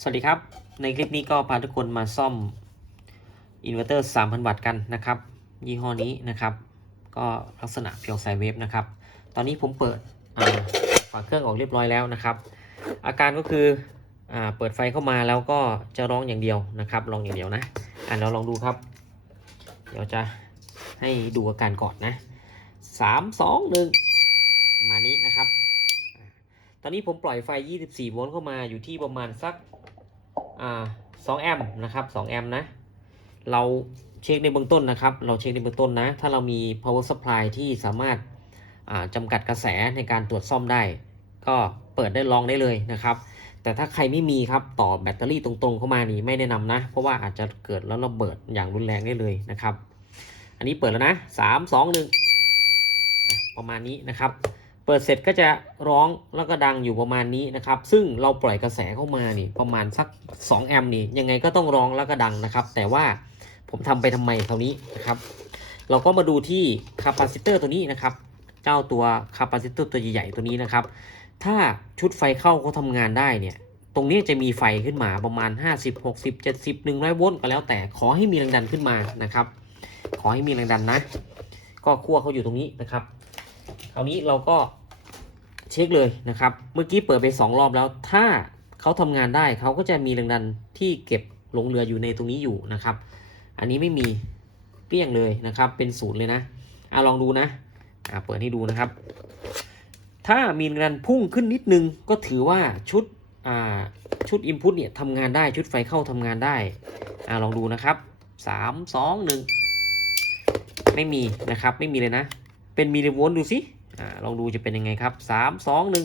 สวัสดีครับ ในคลิปนี้ก็พาทุกคนมาซ่อมอินเวอร์เตอร์ 3,000 วัตต์กันนะครับ ยี่ห้อนี้นะครับ ก็ลักษณะเพียวไซเวฟนะครับ ตอนนี้ผมเปิดอ่าฝาเครื่องออกเรียบร้อยแล้วนะครับ อาการก็คืออเปิดไฟเข้ามาแล้วก็จะร้องอย่างเดียวนะครับลองอย่างเดียวนะอ่าเราลองดูครับ เดี๋ยวจะให้ดูอาการก่อนนะสามสองหนึ่งมานี้นะครับ ตอนนี้ผมปล่อยไฟ 24 โวลต์เข้ามาอยู่ที่ประมาณสัก อ่า2แอมป์นะครับ2แอมป์นะ เราเช็คในเบื้องต้นนะครับ เราเช็คในเบื้องต้นนะ ถ้าเรามี power supply ที่สามารถาจำกัดกระแสในการตรวจซ่อมได้ ก็เปิดได้ลองได้เลยนะครับ แต่ถ้าใครไม่มีครับต่อแบตเตอรี่ตรงๆ เข้ามานี่ไม่แนะนำนะ เพราะว่าอาจจะเกิดแล้วระเบิดอย่างรุนแรงได้เลยนะครับ อันนี้เปิดแล้วนะ 3 2 1 ประมาณนี้นะครับ เปิดเสร็จก็จะร้องแล้วก็ดังอยู่ประมาณนี้นะครับ ซึ่งเราปล่อยกระแสเข้ามานี่ประมาณสัก 2 แอมป์นี่ยังไงก็ต้องร้องแล้วก็ดังนะครับ แต่ว่าผมทำไปทำไมคราวนี้นะครับ เราก็มาดูที่คาปาซิเตอร์ตัวนี้นะครับเจ้าตัวคาปาซิเตอร์ตัวใหญ่ๆตัวนี้นะครับ ถ้าชุดไฟเข้าเขาทำงานได้เนี่ยตรงนี้จะมีไฟขึ้นมาประมาณ 50 60 70 100โวลต์ก็แล้วแต่ขอให้มีแรงดันขึ้นมานะครับ ขอให้มีแรงดันนะ ก็ขั้วเขาอยู่ตรงนี้นะครับ คราวนี้เราก็เช็คเลยนะครับ เมื่อกี้เปิดไป 2 รอบแล้ว ถ้าเขาทำงานได้เขาก็จะมีแรงดันที่เก็บหลงเหลืออยู่ในตรงนี้อยู่นะครับ อันนี้ไม่มีเกลี้ยงเลยนะครับ เป็นศูนย์เลยนะอะลองดูนะอะเปิดให้ดูนะครับ ถ้ามีแรงดันพุ่งขึ้นนิดนึงก็ถือว่าชุดอ่าชุดอินพุตเนี่ยทำงานได้ชุดไฟเข้าทำงานได้อะลองดูนะครับสามสองหนึ่งไม่มีนะครับ ไม่มีเลยนะ เป็นมิลลิโวลต์ดูสิ อ่าลองดูจะเป็นยังไงครับสามสองหนึ่ง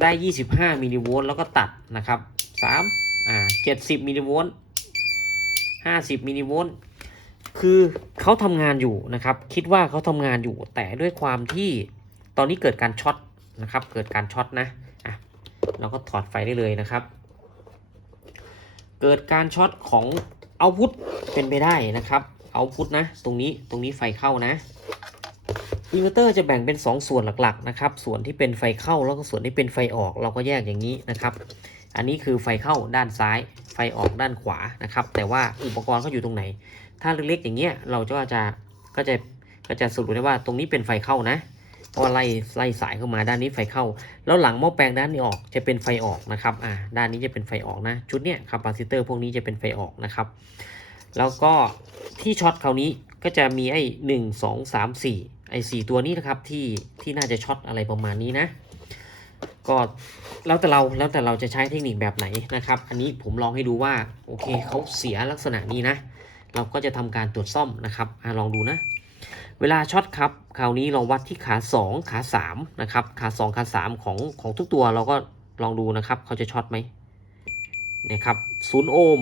ได้ยี่สิบห้ามิลลิโวลต์แล้วก็ตัดนะครับสามอ่าเจ็ดสิบมิลลิโวลต์ห้าสิบมิลลิโวลต์คือเขาทำงานอยู่นะครับ คิดว่าเขาทำงานอยู่แต่ด้วยความที่ตอนนี้เกิดการช็อตนะครับ เกิดการช็อตนะอะเราก็ถอดไฟได้เลยนะครับ เกิดการช็อตของเอาพุทเป็นไปได้นะครับเอาพุทนะ ตรงนี้ตรงนี้ไฟเข้านะ อินเวอร์เตอร์จะแบ่งเป็น 2 ส่วนหลักๆนะครับ ส่วนที่เป็นไฟเข้าแล้วก็ส่วนที่เป็นไฟออกเราก็แยกอย่างนี้นะครับ อันนี้คือไฟเข้าด้านซ้าย ไฟออกด้านขวานะครับ แต่ว่าอุปกรณ์เขาอยู่ตรงไหน ถ้าเล็กๆอย่างเงี้ยเราก็จะก็จะก็จะสรุปได้ว่าตรงนี้เป็นไฟเข้านะเพราะไล่ไล่สายเข้ามาด้านนี้ไฟเข้า แล้วหลังหม้อแปลงด้านนี้ออกจะเป็นไฟออกนะครับอ่าด้านนี้จะเป็นไฟออกนะ ชุดเนี้ยคาปาซิเตอร์พวกนี้จะเป็นไฟออกนะครับ แล้วก็ที่ช็อตคราวนี้ก็จะมีไอ้หนึ่งสองสามสี่ไอ้สี่ตัวนี้นะครับที่ที่น่าจะช็อตอะไรประมาณนี้นะ ก็แล้วแต่เราแล้วแต่เราจะใช้เทคนิคแบบไหนนะครับ อันนี้ผมลองให้ดูว่าโอเคเขาเสียลักษณะนี้นะ เราก็จะทำการตรวจซ่อมนะครับอลองดูนะ เวลาช็อตครับ คราวนี้เราวัดที่ขา 2 ขา 3 นะครับ ขา 2 ขา 3 ของของทุกตัวเราก็ลองดูนะครับเขาจะช็อตไหมเนี่ยครับศูนย์โอห์ม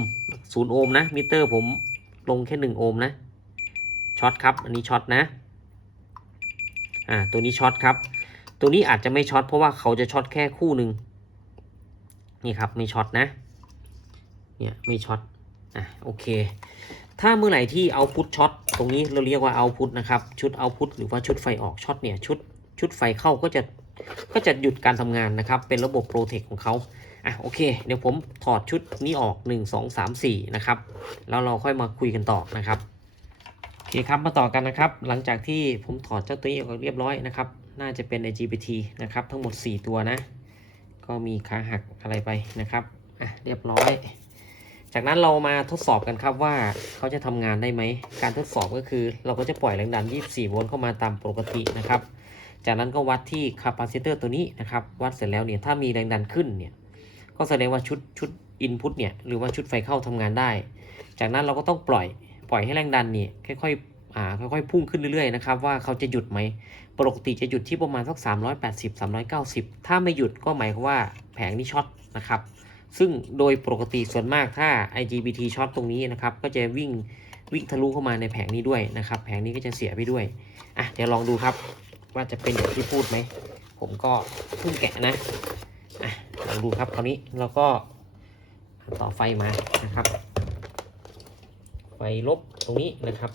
ศูนย์โอห์มนะมิเตอร์ผมลงแค่ 1 โอห์มนะช็อตครับ อันนี้ช็อตนะ อ่าตัวนี้ช็อตครับ ตัวนี้อาจจะไม่ช็อตเพราะว่าเขาจะช็อตแค่คู่หนึ่งนี่ครับไม่ช็อตนะเนี่ยไม่ช็อตอะโอเค ถ้าเมื่อไหร่ที่เอาพุทช็อตตรงนี้เราเรียกว่าเอาพุทนะครับชุดเอาพุทหรือว่าชุดไฟออกช็อตเนี่ยชุดชุดไฟเข้าก็จะก็จะหยุดการทำงานนะครับ เป็นระบบโปรเทคของเขาอะโอเค เดี๋ยวผมถอดชุดนี้ออก 1 2 3 4 นะครับ แล้วเราค่อยมาคุยกันต่อนะครับ คครับมาต่อกันนะครับ หลังจากที่ผมถอดเจ้าตัวนี้ออกเรียบร้อยนะครับ น่าจะเป็น LGBT นะครับ ทั้งหมด 4 ตัวนะ ก็มีขาหักอะไรไปนะครับอะเรียบร้อย จากนั้นเรามาทดสอบกันครับว่าเขาจะทำงานได้ไหม การทดสอบก็คือเราก็จะปล่อยแรงดัน 24 โวลต์เข้ามาตามปกตินะครับ จากนั้นก็วัดที่คาปาซิเตอร์ตัวนี้นะครับ วัดเสร็จแล้วเนี่ยถ้ามีแรงดันขึ้นเนี่ยก็แสดงว่าชุดชุดอินพุตเนี่ยหรือว่าชุดไฟเข้าทำงานได้ จากนั้นเราก็ต้องปล่อย ปล่อยให้แรงดันเนี่ยค่อยๆอ่าค่อยๆพุ่งขึ้นเรื่อยๆนะครับว่าเขาจะหยุดไหมปกติจะหยุดที่ประมาณสัก380 390 ถ้าไม่หยุดก็หมายความว่าแผงนี้ช็อตนะครับซึ่งโดยปกติส่วนมากถ้า IGBT ช็อตตรงนี้นะครับก็จะวิ่งวิ่งทะลุเข้ามาในแผงนี้ด้วยนะครับแผงนี้ก็จะเสียไปด้วยอะเดี๋ยวลองดูครับว่าจะเป็นอย่างที่พูดไหม ผมก็เพิ่งแกะนะอะลองดูครับคราวนี้เราก็ต่อไฟมานะครับ ไฟลบตรงนี้นะครับ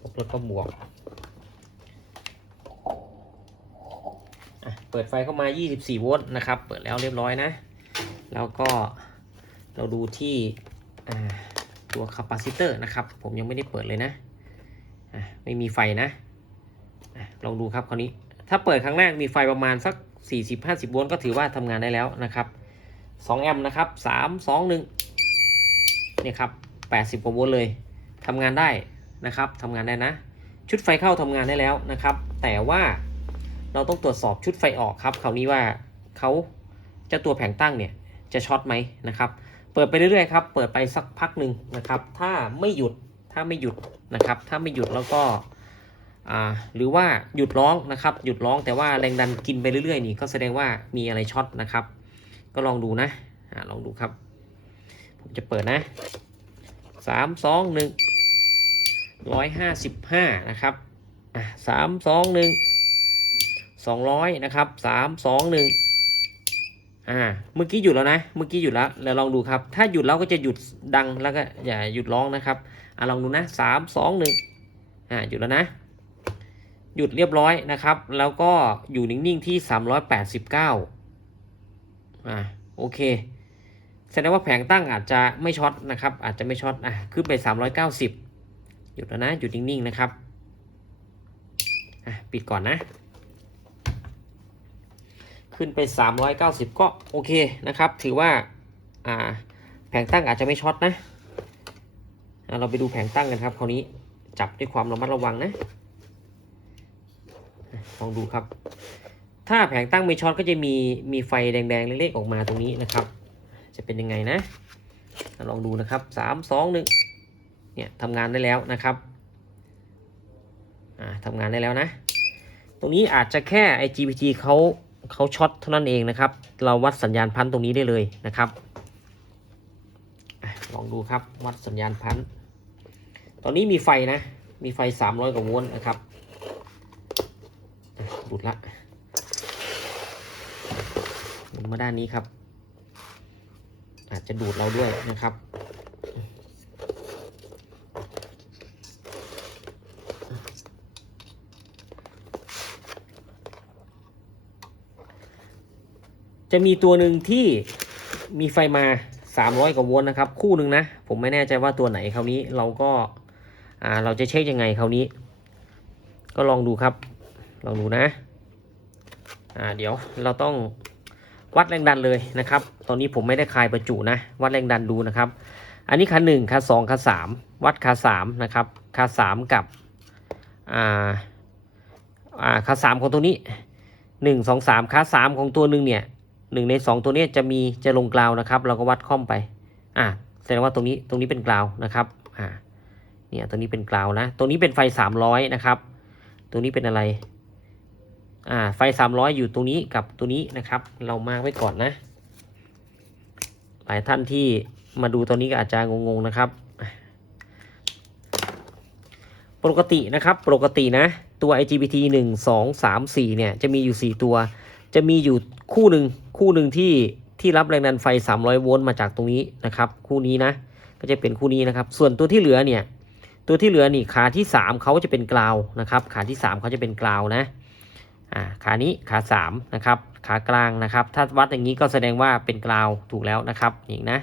ลบแล้วก็บวกเปิดไฟเข้ามา 24 โวลต์นะครับ เปิดแล้วเรียบร้อยนะ แล้วก็เราดูที่ตัวคาปาซิเตอร์นะครับ ผมยังไม่ได้เปิดเลยนะไม่มีไฟนะอะลองดูครับคราวนี้ ถ้าเปิดครั้งแรกมีไฟประมาณสัก 40-50 โวลต์ก็ถือว่าทำงานได้แล้วนะครับ 2 แอมป์นะครับ 3 2 1เนี่ยครับ 80กว่าโวลต์เลยทำงานได้นะครับทำงานได้นะ ชุดไฟเข้าทำงานได้แล้วนะครับ แต่ว่าเราต้องตรวจสอบชุดไฟออกครับคราวนี้ว่าเขาเจ้าตัวแผงตั้งเนี่ยจะช็อตไหมนะครับ เปิดไปเรื่อยๆครับเปิดไปสักพักหนึ่งนะครับ ถ้าไม่หยุดถ้าไม่หยุดนะครับ ถ้าไม่หยุดแล้วก็หรือว่าหยุดร้องนะครับ หยุดร้องแต่ว่าแรงดันกินไปเรื่อยๆ นี่ก็แสดงว่ามีอะไรช็อตนะครับ ก็ลองดูนะอ่าลองดูครับ ผมจะเปิดนะสามสองหนึ่งร้อยห้าสิบห้านะครับอะสามสองหนึ่งสองร้อยนะครับสามสองหนึ่งอ่าเมื่อกี้หยุดแล้วนะ เมื่อกี้หยุดแล้วแล้วลองดูครับ ถ้าหยุดแล้วก็จะหยุดดังแล้วก็อย่าหยุดร้องนะครับอะลองดูนะสามสองหนึ่งอ่าหยุดแล้วนะ หยุดเรียบร้อยนะครับ แล้วก็อยู่นิ่งๆที่สามร้อยแปดสิบเก้า อ่าโอเค แสดงว่าแผงตั้งอาจจะไม่ช็อตนะครับ อาจจะไม่ช็อตอะขึ้นไป 390 หยุดแล้วนะหยุดนิ่งๆนะครับอะปิดก่อนนะ ขึ้นไป 390 ก็โอเคนะครับ ถือว่าอ่าแผงตั้งอาจจะไม่ช็อตนะะเราไปดูแผงตั้งกันครับคราวนี้จับด้วยความระมัดระวังนะลองดูครับ ถ้าแผงตั้งไม่ช็อตก็จะมีมีไฟแดงๆเล็กๆออกมาตรงนี้นะครับ จะเป็นยังไงนะ ลองดูนะครับสามสองหนึ่งเนี่ยทำงานได้แล้วนะครับอ่าทำงานได้แล้วนะ ตรงนี้อาจจะแค่ IGBT เขาเขาช็อตเท่านั้นเองนะครับ เราวัดสัญญาณพันธุ์ตรงนี้ได้เลยนะครับอลองดูครับวัดสัญญาณพันธุ์ตอนนี้มีไฟนะ มีไฟ 300กว่าโวลต์นะครับอะดูดละ หมุนมาด้านนี้ครับ อาจจะดูดเราด้วยนะครับจะมีตัวหนึ่งที่มีไฟมา 300 กว่าโวลต์นะครับ คู่หนึ่งนะ ผมไม่แน่ใจว่าตัวไหนคราวนี้เราก็อ่าเราจะเช็คยังไงคราวนี้ ก็ลองดูครับ ลองดูนะอ่าเดี๋ยวเราต้อง วัดแรงดันเลยนะครับ ตอนนี้ผมไม่ได้คลายประจุนะ วัดแรงดันดูนะครับ อันนี้คันหนึ่งคันสองคันสามวัดคันสามนะครับคันสามกับอ่าอ่าคันสามของตัวนี้หนึ่งสองสามคันสามของตัวหนึ่งเนี่ยหนึ่งในสองตัวนี้จะมีจะลงกราวนะครับ เราก็วัดค่อมไปอ่าแสดงว่าตรงนี้ตรงนี้เป็นกราวนะครับอ่าเนี่ยตัวนี้เป็นกราวนะ ตัวนี้เป็นไฟสามร้อยนะครับ ตัวนี้เป็นอะไร อ่าไฟ300อยู่ตรงนี้กับตัวนี้นะครับ เรามาไว้ก่อนนะ หลายท่านที่มาดูตอนนี้ก็อาจจะงงๆนะครับ ปกตินะครับปกตินะตัว IGBT 1 2 3 4เนี่ยจะมีอยู่ 4 ตัว จะมีอยู่คู่หนึ่งคู่หนึ่งที่ที่รับแรงดันไฟ 300 โวลต์มาจากตรงนี้นะครับ คู่นี้นะ ก็จะเป็นคู่นี้นะครับ ส่วนตัวที่เหลือเนี่ย ตัวที่เหลือนี่ขาที่ 3เขาจะเป็นกราวนะครับ ขาที่ 3เขาจะเป็นกราวนะ อ่าขานี้ขาสามนะครับขากลางนะครับ ถ้าวัดอย่างนี้ก็แสดงว่าเป็นกราวถูกแล้วนะครับอย่างนะ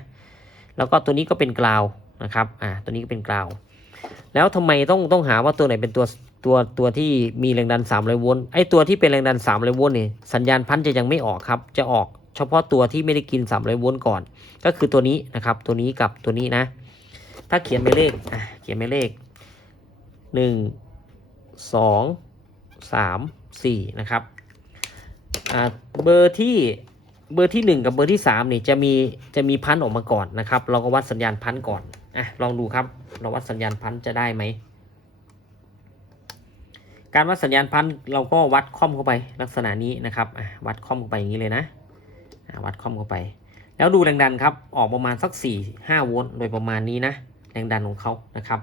แล้วก็ตัวนี้ก็เป็นกราวนะครับอ่าตัวนี้ก็เป็นกราวแล้วทำไมต้องต้องหาว่าตัวไหนเป็นตัวตัวตัวที่มีแรงดัน300โวลต์ไอตัวที่เป็นแรงดัน300โวลต์เนี่ยสัญญาณพันจะยังไม่ออกครับ จะออกเฉพาะตัวที่ไม่ได้กิน300โวลต์ก่อน ก็คือตัวนี้นะครับ ตัวนี้กับตัวนี้นะ ถ้าเขียนหมายเลขเขียนหมายเลขหนึ่ง สี่นะครับเบอร์ที่เบอร์ที่หนึ่งกับเบอร์ที่สามนี่จะมีจะมีพันออกมาก่อนนะครับ เราก็วัดสัญญาณพันก่อนอะลองดูครับ เราวัดสัญญาณพันจะได้ไหมการวัดสัญญาณพันเราก็วัดค่อมเข้าไปลักษณะนี้นะครับวัดค่อมเข้าไปอย่างนี้เลยนะวัดค่อมเข้าไป แล้วดูแรงดันครับออกประมาณสัก 4 5 โวลต์โดยประมาณนี้นะแรงดันของเขานะครับ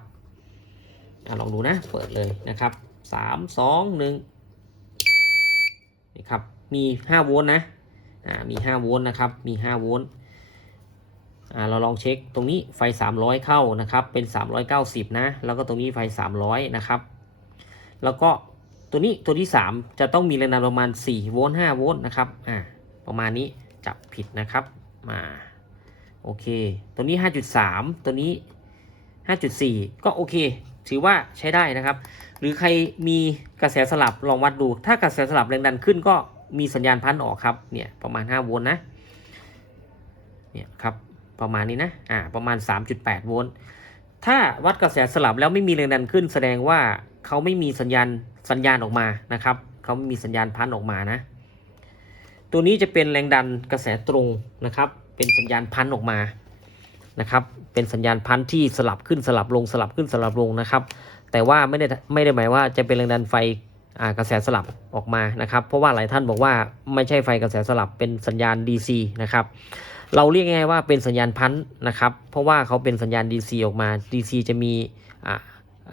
อลองดูนะเปิดเลยนะครับสามสองหนึ่ง ครับ มี5โวลต์นะอ่ามี5โวลต์นะครับมี5โวลต์อ่าเราลองเช็คตรงนี้ไฟ 300 เข้านะครับเป็น 390 นะ แล้วก็ตรงนี้ไฟ 300 นะครับ แล้วก็ตัวนี้ตัวที่ 3 จะต้องมีแรงดันประมาณ4โวลต์5โวลต์นะครับอ่าประมาณนี้จับผิดนะครับมาโอเค ตัวนี้ 5.3 ตัวนี้ 5.4 ก็โอเค ถือว่าใช้ได้นะครับ หรือใครมีกระแสสลับลองวัดดู ถ้ากระแสสลับแรงดันขึ้นก็มีสัญญาณพันออกครับเนี่ยประมาณ 5 โวลต์นะเนี่ยครับประมาณนี้นะอ่าประมาณ 3.8 โวลต์ถ้าวัดกระแสสลับแล้วไม่มีแรงดันขึ้น แสดงว่าเขาไม่มีสัญญาณสัญญาณออกมานะครับเขาไม่มีสัญญาณพันออกมานะตัวนี้จะเป็นแรงดันกระแสตรงนะครับ เป็นสัญญาณพันออกมา นะครับ เป็นสัญญาณพันที่สลับขึ้นสลับลงสลับขึ้นสลับลงนะครับ แต่ว่าไม่ได้ไม่ได้หมายว่าจะเป็นแรงดันไฟกระแสสลับออกมานะครับ เพราะว่าหลายท่านบอกว่าไม่ใช่ไฟกระแสสลับเป็นสัญญาณ DC นะครับ เราเรียกง่ายว่าเป็นสัญญาณพันนะครับ เพราะว่าเขาเป็นสัญญาณ DC ออกมา DC จะมีอ่า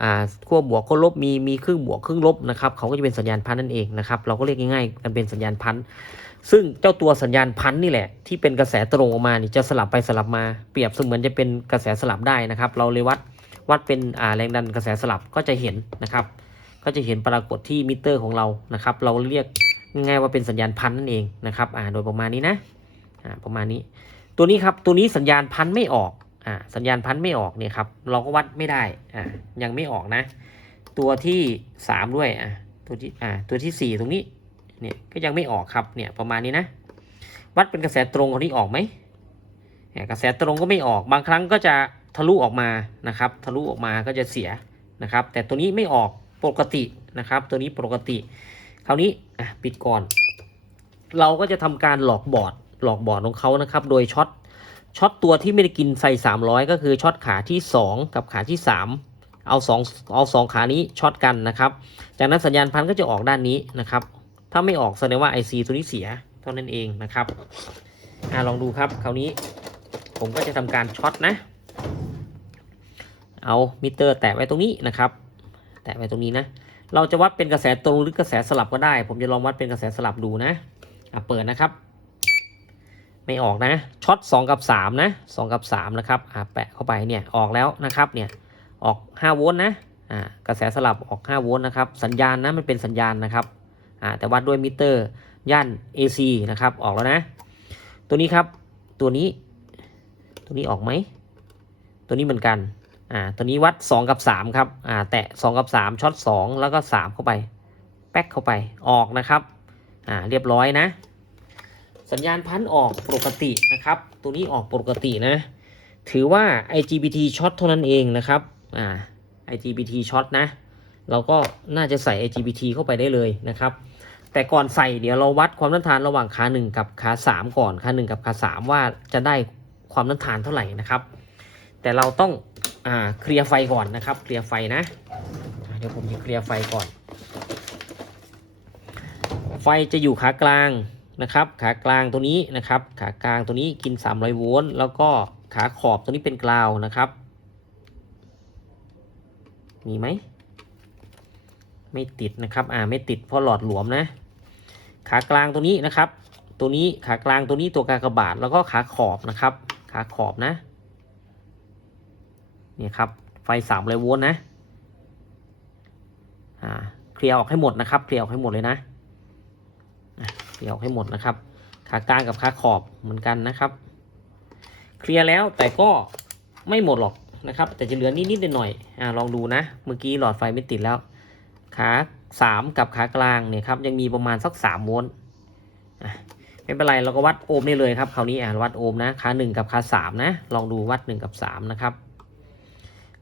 อ่าขั้วบวกขั้วลบมีมีครึ่งบวกครึ่งลบนะครับเขาก็จะเป็นสัญญาณพันนั่นเองนะครับ เราก็เรียกง่ายๆกันเป็นสัญญาณพัน ซึ่งเจ้าตัวสัญญาณพันนี่แหละ ที่เป็นกระแสตรงออกมานี่จะสลับไปสลับมาเปรียบเสมือนจะเป็นกระแสสลับได้นะครับ เราเลยวัดวัดเป็นอ่าแรงดันกระแสสลับก็จะเห็นนะครับ ก็จะเห็นปรากฏที่มิเตอร์ของเรานะครับ เราเรียกง่ายว่าเป็นสัญญาณพันนั่นเองนะครับอ่าโดยประมาณนี้นะอ่าประมาณนี้ ตัวนี้ครับตัวนี้สัญญาณพันไม่ออกอ่าสัญญาณพันไม่ออกเนี่ยครับเราก็วัดไม่ได้อ่ายังไม่ออกนะ ตัวที่สามด้วยอ่าตัวที่อ่าตัวที่สี่ตรงนี้ เนี่ยก็ยังไม่ออกครับเนี่ยประมาณนี้นะวัดเป็นกระแสตรงคนนี้ออกไหมเนี่ยกระแสตรงก็ไม่ออกบางครั้งก็จะทะลุออกมานะครับ ทะลุออกมาก็จะเสียนะครับ แต่ตัวนี้ไม่ออกปกตินะครับ ตัวนี้ปกติ คราวนี้อะปิดก่อน เราก็จะทำการหลอกบอร์ดหลอกบอร์ดของเขานะครับ โดยช็อตช็อตตัวที่ไม่ได้กินไฟ300 ก็คือช็อตขาที่ 2 กับขาที่ 3 เอา2เอาสองขานี้ช็อตกันนะครับ จากนั้นสัญญาณพันก็จะออกด้านนี้นะครับ ถ้าไม่ออกแสดงว่า IC ตัวนี้เสียเท่านั้นเองนะครับอ่าลองดูครับคราวนี้ผมก็จะทำการช็อตนะ เอามิเตอร์แตะไว้ตรงนี้นะครับ แตะไว้ตรงนี้นะ เราจะวัดเป็นกระแสตรงหรือกระแสสลับก็ได้ ผมจะลองวัดเป็นกระแสสลับดูนะอะเปิดนะครับ ไม่ออกนะ ช็อต2กับ3นะ2กับ3นะครับอะแปะเข้าไปเนี่ยออกแล้วนะครับเนี่ยออก5โวลต์นะอ่ากระแสสลับออก5โวลต์นะครับ สัญญาณนะมันเป็นสัญญาณนะครับ แต่วัดด้วยมิเตอร์ย่าน AC นะครับ ออกแล้วนะ ตัวนี้ครับ ตัวนี้ ตัวนี้ออกไหม ตัวนี้เหมือนกัน อ่า ตัวนี้วัด 2 กับ 3 ครับ อ่า แตะ 2 กับ 3 ช็อต 2 แล้วก็ 3 เข้าไป แป๊กเข้าไป ออกนะครับ อ่า เรียบร้อยนะ สัญญาณพันออกปกตินะครับ ตัวนี้ออกปกตินะ ถือว่า IGBT ช็อตเท่านั้นเองนะครับ อ่า IGBT ช็อตนะ เราก็น่าจะใส่ IGBT เข้าไปได้เลยนะครับ แต่ก่อนใส่เดี๋ยวเราวัดความต้านทานระหว่างขา 1 กับขา 3 ก่อนขา 1 กับขา 3 ว่าจะได้ความต้านทานเท่าไหร่นะครับ แต่เราต้องอ่าเคลียร์ไฟก่อนนะครับ เคลียร์ไฟนะ เดี๋ยวผมจะเคลียร์ไฟก่อน ไฟจะอยู่ขากลางนะครับ ขากลางตัวนี้นะครับ ขากลางตัวนี้กิน 300 โวลต์แล้วก็ขาขอบตัวนี้เป็นกราวนะครับ มีไหม ไม่ติดนะครับอ่าไม่ติดเพราะหลอดหลวมนะ ขากลางตัวนี้นะครับ ตัวนี้ขากลางตัวนี้ตัวกากบาทแล้วก็ขาขอบนะครับ ขาขอบนะนี่ครับไฟสามร้อยโวลต์นะอ่าเคลียร์ออกให้หมดนะครับ เคลียร์ออกให้หมดเลยนะอะเคลียร์ออกให้หมดนะครับ ขากลางกับขาขอบเหมือนกันนะครับ เคลียร์แล้วแต่ก็ไม่หมดหรอกนะครับ แต่จะเหลือนิดๆหน่อยๆอ่าลองดูนะ เมื่อกี้หลอดไฟไม่ติดแล้ว ขาสามกับขากลางเนี่ยครับยังมีประมาณสักสามโวลต์ไม่เป็นไรเราก็วัดโอห์มได้เลยครับคราวนี้อ่าวัดโอห์มนะขาหนึ่งกับขาสามนะลองดูวัดหนึ่งกับสามนะครับ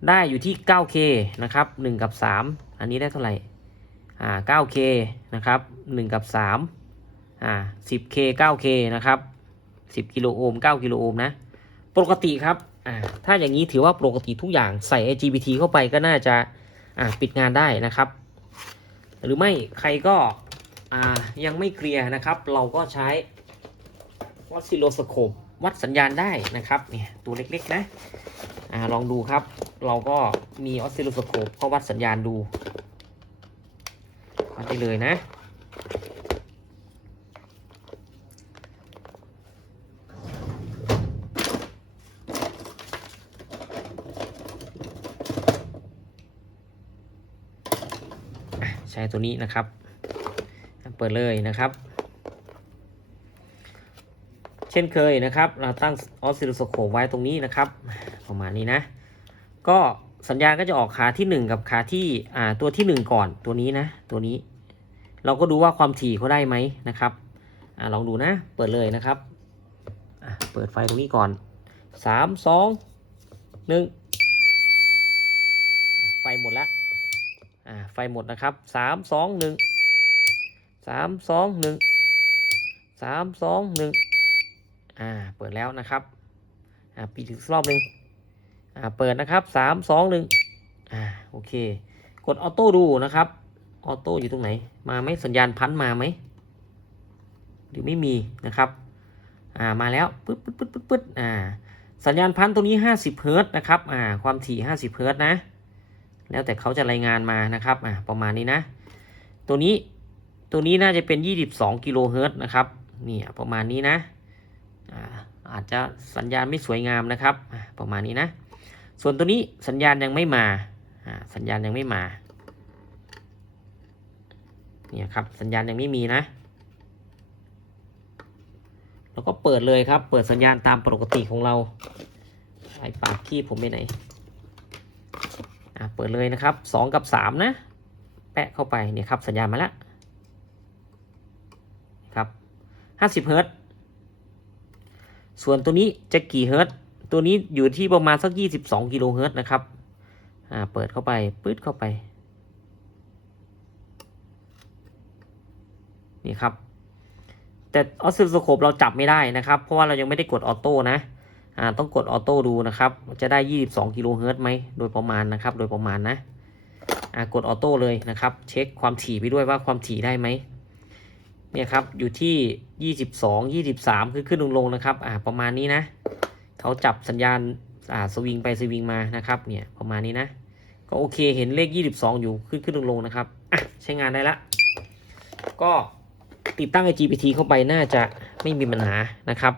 ได้อยู่ที่ 9K นะครับ 1 กับ 3 อันนี้ได้เท่าไหร่ อ่า 9K นะครับ 1 กับ 3 อ่า 10K 9K นะครับ 10 กิโลโอห์ม 9 กิโลโอห์มนะ ปกติครับ อ่า ถ้าอย่างนี้ถือว่าปกติทุกอย่างใส่ IGBT เข้าไปก็น่าจะ อ่า ปิดงานได้นะครับ หรือไม่ใครก็ยังไม่เคลียร์นะครับ เราก็ใช้วัดซิโลสโคปวัดสัญญาณได้นะครับเนี่ยตัวเล็กๆนะอลองดูครับ เราก็มีออสซิลโลสโคปก็วัดสัญญาณดูวัดได้เลยนะ ตัวนี้นะครับ เปิดเลยนะครับ เช่นเคยนะครับ เราตั้งออสซิลโสโคปไว้ตรงนี้นะครับ ประมาณนี้นะ ก็สัญญาณก็จะออกขาที่ 1 กับขาที่อ่าตัวที่ 1 ก่อนตัวนี้นะ ตัวนี้ เราก็ดูว่าความถี่เขาได้ไหมนะครับอลองดูนะ เปิดเลยนะครับเปิดไฟตรงนี้ก่อน3 2 1อะไฟหมดแล้ว อ่าไฟหมดนะครับ3 2 1 3 2 1 3 2 1อ่าเปิดแล้วนะครับอ่าปิดอีกรอบหนึ่งอ่าเปิดนะครับสามสองหนึ่งอ่าโอเค กดออโต้ดูนะครับออโต้อยู่ตรงไหน มาไหมสัญญาณพันมาไหมหรือไม่มีนะครับอ่ามาแล้วปึ๊ดปึ๊ดปึ๊ดปึ๊ดปึ๊ดอ่าสัญญาณพันตัวนี้ 50เฮิร์ตนะครับอ่าความถี่ 50เฮิร์ตนะ แล้วแต่เขาจะรายงานมานะครับอ่าประมาณนี้นะ ตัวนี้ตัวนี้น่าจะเป็น 22กิโลเฮิรตซ์นะครับเนี่ยประมาณนี้นะอ่าอาจจะสัญญาณไม่สวยงามนะครับอ่าประมาณนี้นะ ส่วนตัวนี้สัญญาณยังไม่มาอ่าสัญญาณยังไม่มาเนี่ยครับสัญญาณยังไม่มีนะ แล้วก็เปิดเลยครับ เปิดสัญญาณตามปกติของเราไอปากขี้ผมไปไหน เปิดเลยนะครับสองกับสามนะ แปะเข้าไปเนี่ยครับสัญญาณมาแล้วครับห้าสิบเฮิร์ตซ์ส่วนตัวนี้จะกี่เฮิร์ตซ์ตัวนี้อยู่ที่ประมาณสักยี่สิบสองกิโลเฮิร์ตซ์นะครับอ่าเปิดเข้าไปปื๊ดเข้าไปนี่ครับแต่ออสซิลโสโคปเราจับไม่ได้นะครับ เพราะว่าเรายังไม่ได้กดออโต้นะ อ่าต้องกดออโต้ดูนะครับ จะได้ 22กิโลเฮิรตซ์ไหมโดยประมาณนะครับ โดยประมาณนะอ่ากดออโต้เลยนะครับ เช็คความถี่ไปด้วยว่าความถี่ได้ไหมเนี่ยครับอยู่ที่ 22 23 คือขึ้นลงลงนะครับอ่าประมาณนี้นะเขาจับสัญญาณอ่าสวิงไปสวิงมานะครับเนี่ยประมาณนี้นะ ก็โอเคเห็นเลข 22 อยู่ขึ้นขึ้นลงลงนะครับอะใช้งานได้ละ ก็ติดตั้ง IGBT เข้าไปน่าจะไม่มีปัญหานะครับ